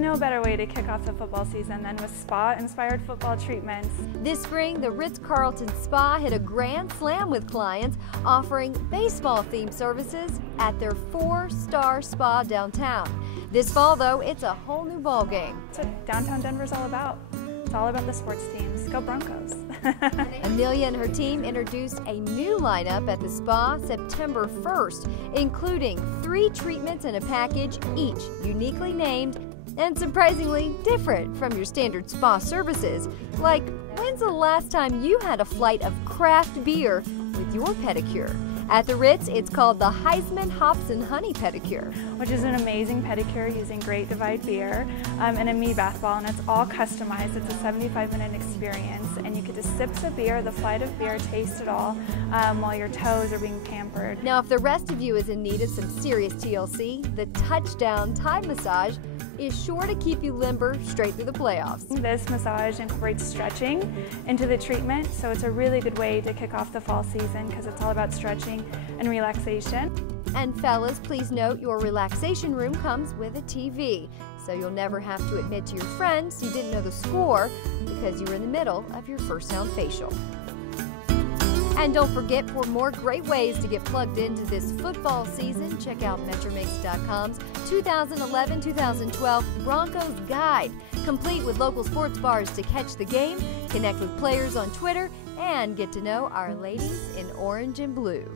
no better way to kick off the football season than with spa-inspired football treatments. This spring, the Ritz-Carlton Spa hit a grand slam with clients offering baseball-themed services at their 4-star spa downtown. This fall, though, it's a whole new ballgame. That's what downtown Denver's all about. It's all about the sports teams. Go Broncos. Amelia and her team introduced a new lineup at the spa September 1st, including 3 treatments in a package, each uniquely named and surprisingly different from your standard spa services. Like, when's the last time you had a flight of craft beer with your pedicure? At the Ritz, it's called the Heisman Hops and Honey Pedicure, which is an amazing pedicure using Great Divide beer and a me bath ball, and it's all customized. It's a 75-minute experience, and you get to sip the beer, the flight of beer, taste it all while your toes are being pampered. Now, if the rest of you is in need of some serious TLC, the Touchdown Thai Massage is sure to keep you limber straight through the playoffs. This massage incorporates stretching into the treatment, so it's a really good way to kick off the fall season because it's all about stretching and relaxation. And fellas, please note your relaxation room comes with a TV, so you'll never have to admit to your friends you didn't know the score because you were in the middle of your first sound facial. And don't forget, for more great ways to get plugged into this football season, check out Metromix.com's 2011-2012 Broncos Guide, complete with local sports bars to catch the game, connect with players on Twitter, and get to know our ladies in orange and blue.